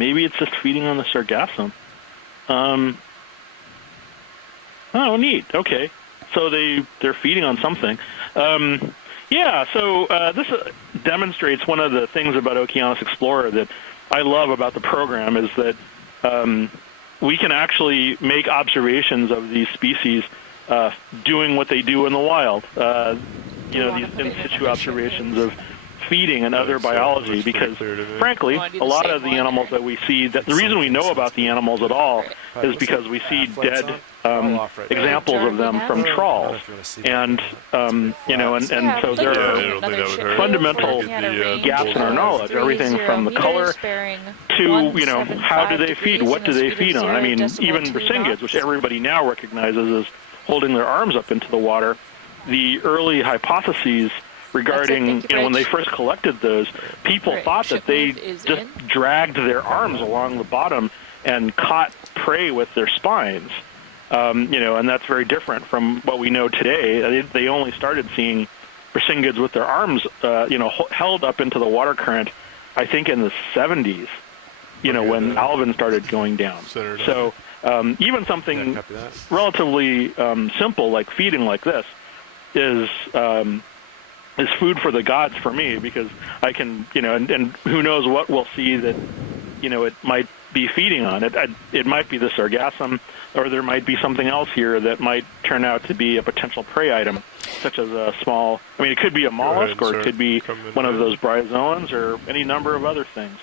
maybe it's just feeding on the sargassum. Oh, neat. Okay, so they're feeding on something. Yeah, so this demonstrates one of the things about Okeanos Explorer that I love about the program is that we can actually make observations of these species doing what they do in the wild. You know, these in situ observations of feeding and other biology, because frankly, a lot of the animals that we see, the reason we know about the animals at all is because we see dead examples of them from trawls. And, you know, and so there are fundamental gaps in our knowledge, everything from the color to, you know, how do they feed, what do they feed on? I mean, even Brisingids, which everybody now recognizes as holding their arms up into the water, the early hypotheses regarding, you know, when they first collected those, people thought that they just dragged their arms along the bottom and caught prey with their spines. You know, and that's very different from what we know today. They only started seeing Brisingids with their arms, you know, held up into the water current, I think in the 70s, you know, when Alvin started going down. So even something relatively simple like feeding like this is food for the gods for me, because I can, you know, and who knows what we'll see that, you know, it might be feeding on. It might be the sargassum, or there might be something else here that might turn out to be a potential prey item, such as a small, I mean, it could be a mollusk, or it could be one of those bryozoans, or any number of other things.